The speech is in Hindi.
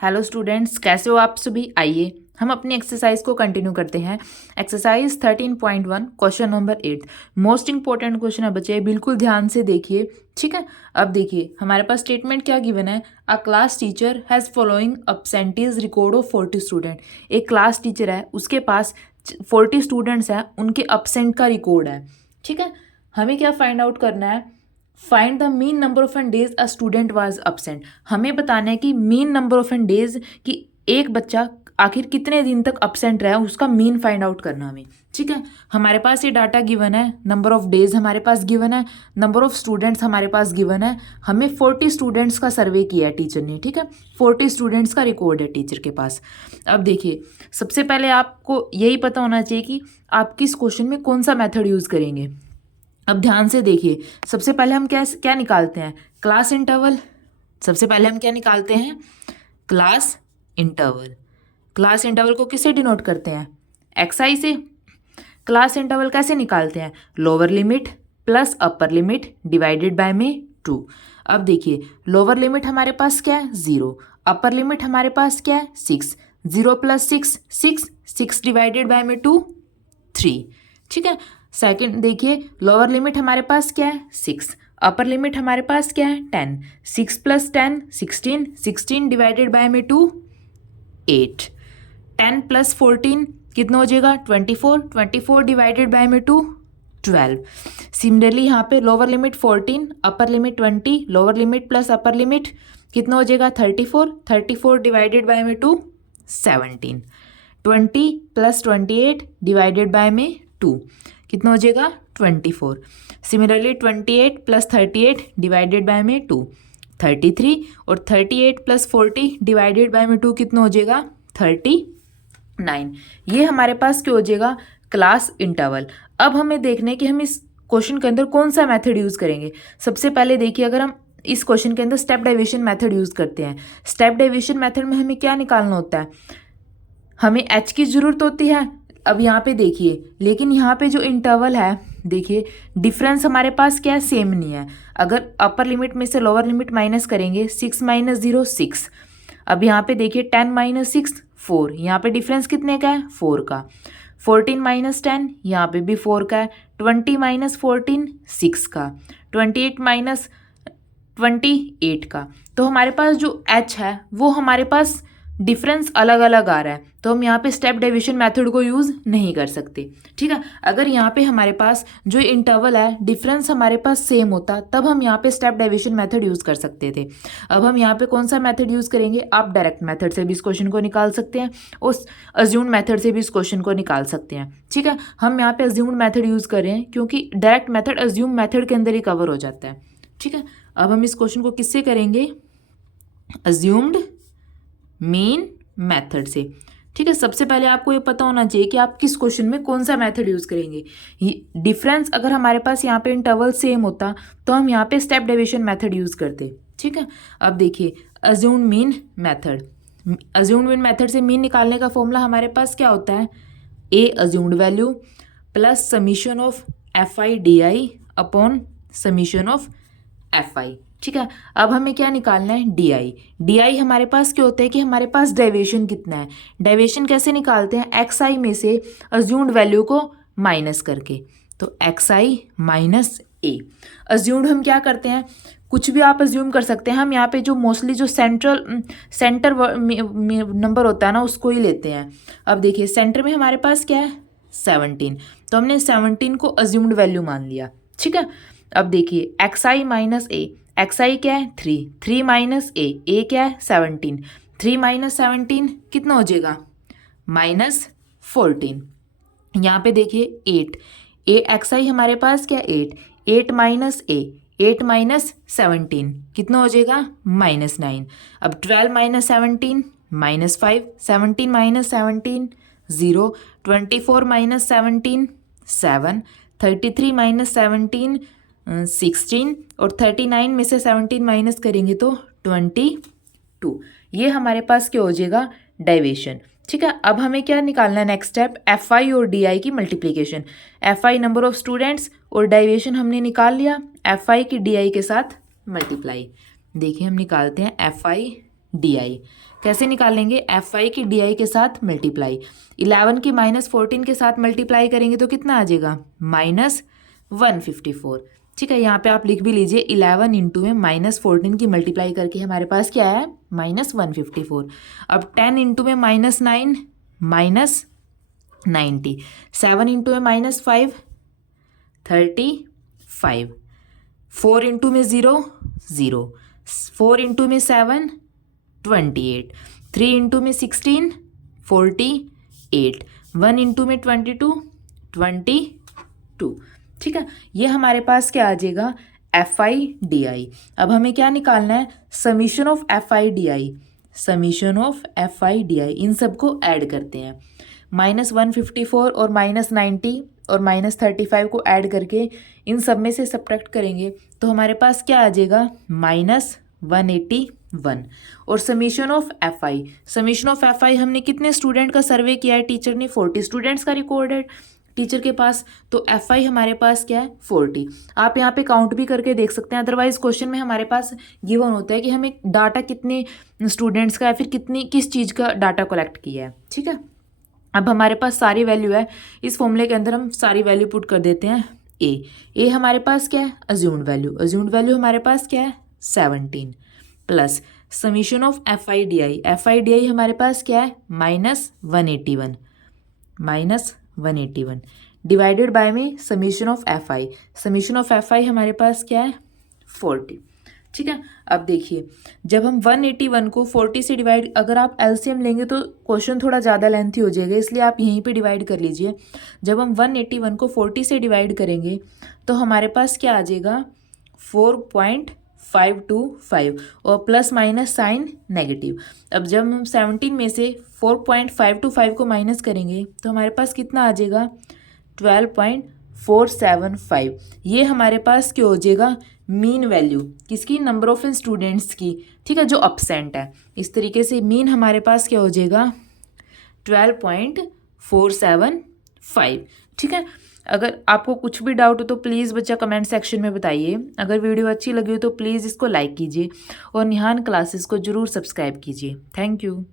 हेलो स्टूडेंट्स, कैसे हो आप सभी। आइए हम अपनी एक्सरसाइज को कंटिन्यू करते हैं। Exercise 13.1 question number 8 most important question है बच्चे, बिल्कुल ध्यान से देखिए। ठीक है, अब देखिए हमारे पास स्टेटमेंट क्या गिवन है। A class teacher has following absentees record of 40 student. एक क्लास टीचर है, उसके पास 40 स्टूडेंट्स हैं, उनके अपसेंट का रिकॉर्ड है। ठीक है, हमें क्या फाइंड आउट करना है। Find the mean number of n days a student was absent. हमें बताना है कि mean number of n days कि एक बच्चा आखिर कितने दिन तक अपसेंट रहा, उसका मीन फाइंड आउट करना हमें। ठीक है, हमारे पास ये डाटा गिवन है, नंबर ऑफ डेज हमारे पास गिवन है, नंबर ऑफ स्टूडेंट्स हमारे पास गिवन है। हमें 40 स्टूडेंट्स का सर्वे किया है टीचर ने। ठीक है, 40 स्टूडेंट्स का रिकॉर्ड है टीचर के पास। अब देखिए, सबसे पहले आपको यही पता होना चाहिए कि आप किस क्वेश्चन में कौन सा मेथड यूज़ करेंगे। अब ध्यान से देखिए, सबसे पहले हम क्या क्या निकालते हैं, क्लास इंटरवल। सबसे पहले हम क्या निकालते हैं, क्लास इंटरवल। क्लास इंटरवल को किससे डिनोट करते हैं, एक्सआई से। क्लास इंटरवल कैसे निकालते हैं, lower limit plus upper limit divided by में 2। अब देखिए, लोअर लिमिट हमारे पास क्या है, 0। अपर लिमिट हमारे पास क्या है, 6। 0 प्लस 6 6 6 डिवाइडेड बाय में 2 3। ठीक है, सेकंड देखिए, लोअर लिमिट हमारे पास क्या है, 6। अपर लिमिट हमारे पास क्या है, 10। 6 प्लस 10 16 16 डिवाइडेड बाय में 2 8। 10 प्लस 14 कितना हो जाएगा, 24। 24 डिवाइडेड बाय में 2 12। सिमिलरली यहाँ पे lower limit 14, upper limit 20, lower limit plus upper limit कितना हो जाएगा, 34। 34 डिवाइडेड बाय में 2 17। 20 प्लस 28 डिवाइडेड बाय में 2 कितना हो जाएगा, 24। सिमिलरली 28 प्लस 38 डिवाइडेड बाय में 2 33। और 38 प्लस 40 डिवाइडेड बाय में 2 कितना हो जाएगा, 39। ये हमारे पास क्या हो जाएगा, क्लास इंटरवल। अब हमें देखना है कि हम इस क्वेश्चन के अंदर कौन सा मेथड यूज़ करेंगे। सबसे पहले देखिए, अगर हम इस क्वेश्चन के अंदर स्टेप डेविएशन मेथड यूज़ करते हैं, स्टेप डेविएशन मेथड में हमें क्या निकालना होता है, हमें एच की ज़रूरत होती है। अब यहाँ पे देखिए, लेकिन यहाँ पे जो इंटरवल है, देखिए डिफरेंस हमारे पास क्या है, सेम नहीं है। अगर अपर लिमिट में से लोअर लिमिट माइनस करेंगे, 6 माइनस 0 6। अब यहाँ पे देखिए 10 माइनस 6 4, यहाँ पे डिफरेंस कितने का है, 4 का। 14 माइनस 10 यहाँ पे भी 4 का है। 20 माइनस 14 6 का। 28 माइनस 28 का। तो हमारे पास जो एच है वो हमारे पास डिफरेंस अलग अलग आ रहा है, तो हम यहाँ पे स्टेप डेविएशन मेथड को यूज़ नहीं कर सकते। ठीक है, अगर यहाँ पे हमारे पास जो इंटरवल है डिफरेंस हमारे पास सेम होता, तब हम यहाँ पे स्टेप डेविएशन मेथड यूज़ कर सकते थे। अब हम यहाँ पे कौन सा मेथड यूज़ करेंगे, आप डायरेक्ट मेथड से भी इस क्वेश्चन को निकाल सकते हैं, उस अज्यूम्ड मेथड से भी इस क्वेश्चन को निकाल सकते हैं। ठीक है, हम यहाँ पे अज्यूम्ड मेथड यूज़ कर रहे हैं क्योंकि डायरेक्ट मेथड अज्यूम मेथड के अंदर ही कवर हो जाता है। ठीक है, अब हम इस क्वेश्चन को किससे करेंगे, अज्यूम्ड मीन मेथड से। ठीक है, सबसे पहले आपको ये पता होना चाहिए कि आप किस क्वेश्चन में कौन सा मेथड यूज़ करेंगे। डिफरेंस अगर हमारे पास यहाँ पे इंटरवल सेम होता तो हम यहाँ पे स्टेप डेविएशन मेथड यूज़ करते। ठीक है, अब देखिए assumed mean method. Assumed mean method से मीन निकालने का फॉर्मूला हमारे पास क्या होता है, A assumed value plus summation of f i d i upon summation of f i. ठीक है, अब हमें क्या निकालना है, डी आई। डी आई हमारे पास क्या होता है कि हमारे पास डेविएशन कितना है। डेविएशन कैसे निकालते हैं, एक्स आई में से अज्यूम्ड वैल्यू को माइनस करके, तो एक्स आई माइनस ए। अज्यूम्ड हम क्या करते हैं, कुछ भी आप अज्यूम कर सकते हैं। हम यहाँ पे जो मोस्टली जो सेंटर नंबर होता है ना, उसको ही लेते हैं। अब देखिए सेंटर में हमारे पास क्या है, 17, तो हमने 17 को अज्यूम्ड वैल्यू मान लिया। ठीक है, अब देखिए एक्स आई माइनस ए, एक्स आई क्या है, 3। 3 माइनस ए क्या है, 17। 3 माइनस 17 कितना हो जाएगा, माइनस 14। यहाँ पे देखिए 8, ए एक्स आई हमारे पास क्या, 8। 8 माइनस ए, 8 माइनस 17 कितना हो जाएगा, माइनस 9। अब 12 minus 17 minus 5। 17 minus 17 0। 24 minus 17 7। 33 minus 17 16। और 39 में से 17 माइनस करेंगे तो 22। ये हमारे पास क्या हो जाएगा, डेविएशन। ठीक है, अब हमें क्या निकालना है, नेक्स्ट स्टेप एफ आई और डी आई की multiplication. F I number of students और डेविएशन हमने निकाल लिया, एफ आई की डी आई के साथ मल्टीप्लाई। देखिए हम निकालते हैं एफ आई डी आई। कैसे निकालेंगे? FI की DI के साथ मल्टीप्लाई, 11 की -14 के साथ मल्टीप्लाई करेंगे तो कितना आ जाएगा? -154। ठीक है, यहाँ पे आप लिख भी लीजिए 11 इंटू में -14 की मल्टीप्लाई करके हमारे पास क्या है? -154। अब 10 इंटू में -9 -90, 7 इंटू में -5 35, 4 इंटू में 0 0, 4 इंटू में 7 28, 3 इंटू में 16 48, 1 इंटू में 22 22। ठीक है, ये हमारे पास क्या आ जाएगा? FI DI। अब हमें क्या निकालना है? Summation of FI DI, summation of FI DI, इन सबको ऐड करते हैं। -154 और -90 और -35 को ऐड करके इन सब में से सब्ट्रैक्ट करेंगे तो हमारे पास क्या आ जाएगा? -181। और summation of FI, summation of FI हमने कितने स्टूडेंट का सर्वे किया है? टीचर ने 40 स्टूडेंट्स का रिकॉर्डेड टीचर के पास, तो FI हमारे पास क्या है? 40। आप यहाँ पे काउंट भी करके देख सकते हैं, अदरवाइज क्वेश्चन में हमारे पास गिवन होता है कि हमें डाटा कितने स्टूडेंट्स का या फिर किस चीज़ का डाटा कलेक्ट किया है। ठीक है, अब हमारे पास सारी वैल्यू है, इस फॉर्मूले के अंदर हम सारी वैल्यू पुट कर देते हैं। ए हमारे पास क्या है? अज्यूम्ड वैल्यू, अज्यूम्ड वैल्यू हमारे पास क्या है? 17 plus summation of FI DI हमारे पास क्या है? -181 डिवाइडेड बाय में summation of FI, summation of FI हमारे पास क्या है? 40। ठीक है, अब देखिए जब हम 181 को 40 से डिवाइड, अगर आप LCM लेंगे तो क्वेश्चन थोड़ा ज़्यादा लेंथी हो जाएगा, इसलिए आप यहीं पे डिवाइड कर लीजिए। जब हम 181 को 40 से डिवाइड करेंगे तो हमारे पास क्या आ जाएगा? 4.525 और प्लस माइनस साइन नेगेटिव। अब जब हम 17 में से 4.525 को माइनस करेंगे तो हमारे पास कितना आ जाएगा? 12.475। ये हमारे पास क्या हो जाएगा? मीन वैल्यू किसकी? नंबर ऑफ स्टूडेंट्स की। ठीक है, जो अपसेंट है। इस तरीके से मीन हमारे पास क्या हो जाएगा? 12.475। ठीक है, अगर आपको कुछ भी डाउट हो तो प्लीज़ बच्चा कमेंट सेक्शन में बताइए। अगर वीडियो अच्छी लगी हो तो प्लीज़ इसको लाइक कीजिए और निहान क्लासेस को ज़रूर सब्सक्राइब कीजिए। Thank you.